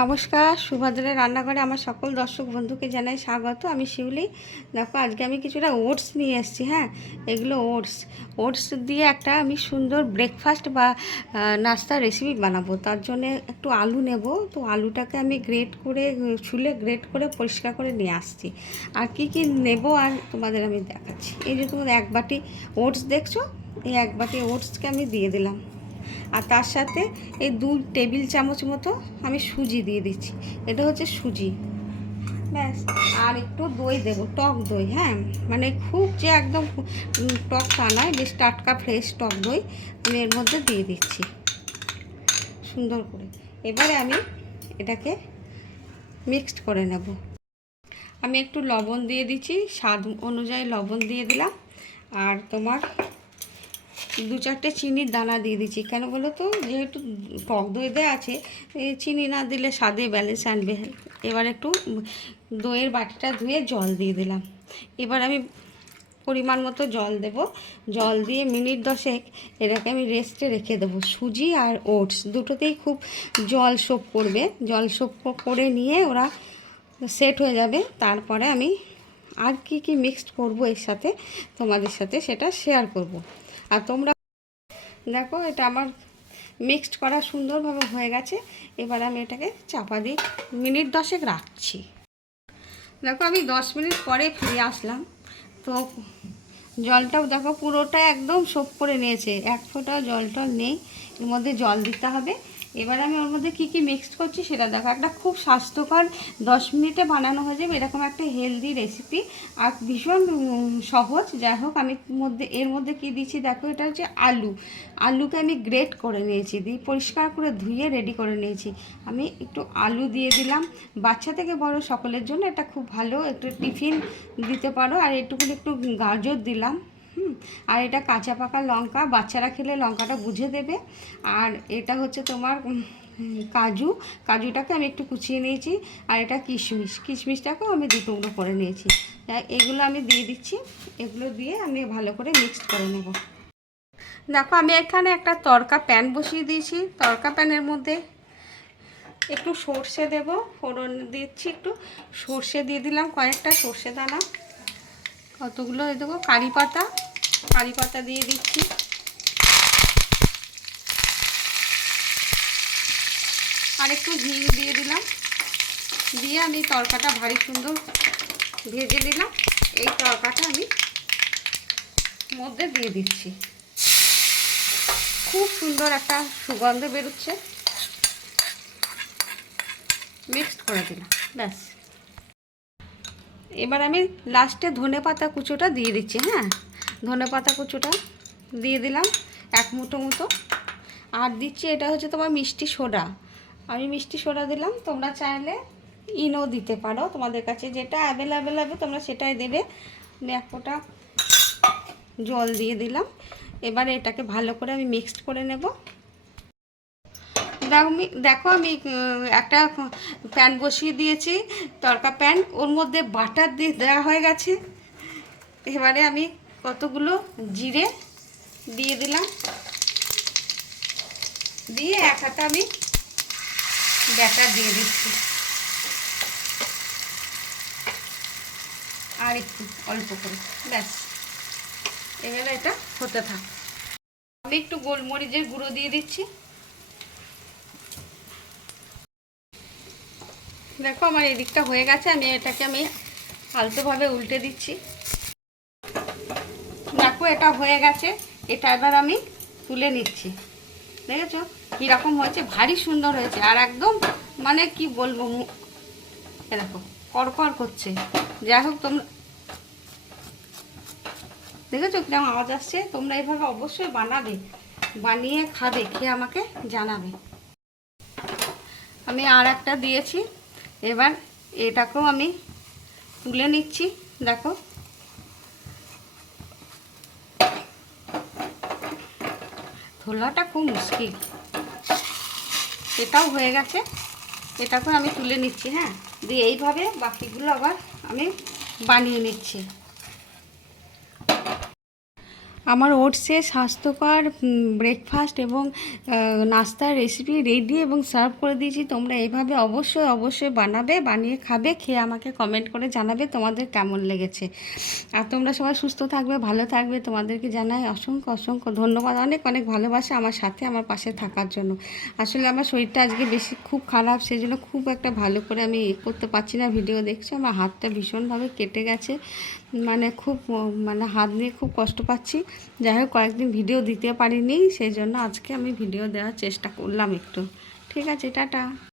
নমস্কার সুভদ্রের রান্নাঘরে আমার সকল দর্শক বন্ধুকে জানাই স্বাগত। আমি শিউলি। দেখো, আজকে আমি কিছুটা ওটস নিয়ে এসেছি হ্যাঁ? এগুলো ওটস। ওটস দিয়ে একটা আমি সুন্দর ব্রেকফাস্ট বা নাস্তার রেসিপি বানাবো। তার জন্য একটু আলু নেব। তো আলুটাকে আমি গ্রেট করে, ছুলে গ্রেট করে পরিষ্কার করে নিয়ে আসছি। আর কি কি নেব আর তোমাদের আমি দেখাচ্ছি। এই যে তোমাদের এক বাটি ওটস দেখছ? এই এক বাটি ওটসকে আমি দিয়ে দিলাম। আর তার সাথে এই দু টেবিল চামচ মতো আমি সুজি দিয়ে দিচ্ছি। এটা হচ্ছে সুজি। ব্যাস, আর একটু দই দেব, টক দই হ্যাঁ? মানে খুব যে একদম টক তা নয়, বেশ টাটকা ফ্রেশ টক দই আমি এর মধ্যে দিয়ে দিচ্ছি। সুন্দর করে। এবারে আমি এটাকে মিক্সড করে নেব। আমি একটু লবণ দিয়ে দিচ্ছি, স্বাদ অনুযায়ী লবণ দিয়ে দিলাম। আর তোমার দু চারটে চিনির দানা দিয়ে দিচ্ছি। কেন বলো তো? যেহেতু টক দই দেওয়া আছে চিনি না দিলে স্বাদে ব্যালেন্স আনবে। এবার একটু দইয়ের বাটিটা ধুয়ে জল দিয়ে দিলাম। এবার আমি পরিমাণ মতো জল দেব। জল দিয়ে মিনিট দশেক এটাকে আমি রেস্টে রেখে দেবো। সুজি আর ওটস দুটোতেই খুব জল সোপ করবে। জল সোপ করে নিয়ে ওরা সেট হয়ে যাবে। তারপরে আমি আর কি কি মিক্সড করব এর সাথে তোমাদের সাথে সেটা শেয়ার করব। আর তোমরা দেখো, এটা আমার মিক্সড করা সুন্দরভাবে হয়ে গেছে। এবার আমি এটাকে চাপা দিই মিনিট দশেক রাখছি। দেখো, আমি দশ মিনিট পরে ফিরে আসলাম। তো জলটাও দেখো, পুরোটা একদম সোপ করে নিয়েছে। এক ফোঁটাও জলটা নেই। এর মধ্যে জল দিতে হবে। এবার আমি ওর মধ্যে কী কী মিক্সড করছি সেটা দেখো। একটা খুব স্বাস্থ্যকর দশ মিনিটে বানানো হয়ে যাবে এরকম একটা হেলদি রেসিপি আর ভীষণ সহজ। যাই হোক, আমি মধ্যে, এর মধ্যে কী দিচ্ছি দেখো, এটা হচ্ছে আলু। আলুকে আমি গ্রেট করে নিয়েছি, দিয়ে পরিষ্কার করে ধুয়ে রেডি করে নিয়েছি। আমি একটু আলু দিয়ে দিলাম। বাচ্চা থেকে বড় সকলের জন্য এটা খুব ভালো। একটু টিফিন দিতে পারো। আর একটুখানি একটু গাজর দিলাম। হুম, আর এটা কাঁচা পাকা লঙ্কা, বাচ্চারা খেলে লঙ্কাটা বুঝে দেবে। আর এটা হচ্ছে তোমার কাজু। কাজুটাকে আমি একটু কুচিয়ে নিয়েছি, আর এটা কিশমিশ। কিশমিশটাকেও আমি দু টুকরো করে নিয়েছি। এগুলো আমি দিয়ে দিচ্ছি। এগুলো দিয়ে আমি ভালো করে মিক্সড করে নেব। দেখো, আমি এখানে একটা তরকা প্যান বসিয়ে দিয়েছি। তরকা প্যানের মধ্যে একটু সর্ষে দেব। ফোড়ন দিচ্ছি একটু। সর্ষে দিয়ে দিলাম কয়েকটা সর্ষে দানা। কতগুলো দেবো কারি পাতা। কারি পাতা দিয়ে দিচ্ছি। আর একটু হিং দিয়ে দিলাম। দিয়ে আমি তরকাটা ভারী সুন্দর ভেজে নিলাম। এই তরকাটা আমি মধ্যে দিয়ে দিচ্ছি। খুব সুন্দর একটা সুগন্ধ বেরোচ্ছে। মিক্সড করে দিলাম, ব্যাস। এবার আমি লাস্টে ধনে পাতা কুচোটা দিয়ে দিচ্ছি হ্যাঁ? ধনে পাতা কুচোটা দিয়ে দিলাম, এক মুঠো মতো। আর দিচ্ছি এটা হচ্ছে তোমার মিষ্টি সোডা। আমি মিষ্টি সোডা দিলাম, তোমরা চাইলে ইনো দিতে পারো। তোমাদের কাছে যেটা অ্যাভেলেবেল হবে, তোমরা সেটাই দেবে। এক ফোঁটা জল দিয়ে দিলাম। এবারে এটাকে ভালো করে আমি মিক্সড করে নেব। দেখো আমি- দেখো আমি একটা প্যান বসিয়ে দিয়েছি, তরকা প্যান ওর মধ্যে বাটার দিয়ে দেওয়া হয়ে গেছে। এবারে আমি কতগুলো জিরে দিয়ে দিলাম। দিয়ে এক হাতে আমি ব্যাটার দিয়ে দিচ্ছি। আর একটু অল্প করে, ব্যাস। এবারে এটা হতে থাক। আমি একটু গোলমরিচের গুঁড়ো দিয়ে দিচ্ছি। দেখো আমার এদিকটা হয়ে গেছে, আমি এটাকে আমি আলতোভাবে উল্টে দিচ্ছি। দেখো, এটা হয়ে গেছে। এটা এবার আমি তুলে নিচ্ছি। দেখেছ? কীরকম হয়েছে? ভারী সুন্দর হয়েছে। আর একদম মানে কি বলব দেখো কড়কড় করছে। যাই হোক, তোমরা দেখেছ কীরকম আওয়াজ আসছে? তোমরা এভাবে অবশ্যই বানাবে। বানিয়ে খাবে, খেয়ে আমাকে জানাবে। আমি আর একটা দিয়েছি। এবার এটাকেও আমি তুলে নিচ্ছি। দেখো তোলাটা খুব মুশকিল। এটাও হয়ে গেছে। এটাকে আমি তুলে নিচ্ছি হ্যাঁ? দিয়ে এইভাবে বাকিগুলো আবার আমি বানিয়ে নিচ্ছি। আমার ওটসে স্বাস্থ্যকর ব্রেকফাস্ট এবং নাস্তার রেসিপি রেডি এবং সার্ভ করে দিয়েছি। তোমরা এইভাবে অবশ্যই অবশ্যই বানাবে, বানিয়ে খাবে, খেয়ে আমাকে কমেন্ট করে জানাবে তোমাদের কেমন লেগেছে। আর তোমরা সবাই সুস্থ থাকবে, ভালো থাকবে তোমাদেরকে জানাই অসংখ্য অসংখ্য ধন্যবাদ। অনেক অনেক ভালোবাসা আমার সাথে, আমার পাশে থাকার জন্য। আসলে আমার শরীরটা আজকে বেশি খুব খারাপ সেই জন্য খুব একটা ভালো করে আমি করতে পারছি না। ভিডিও দেখছি, আমার হাতটা ভীষণভাবে কেটে গেছে। মানে খুব মানে হাত নিয়ে খুব কষ্ট পাচ্ছি। যাই হোক, কয়েকদিন ভিডিও দিতে পারিনি, সেই জন্য আজকে আমি ভিডিও দেওয়ার চেষ্টা করলাম একটু। ঠিক আছে, টাটা।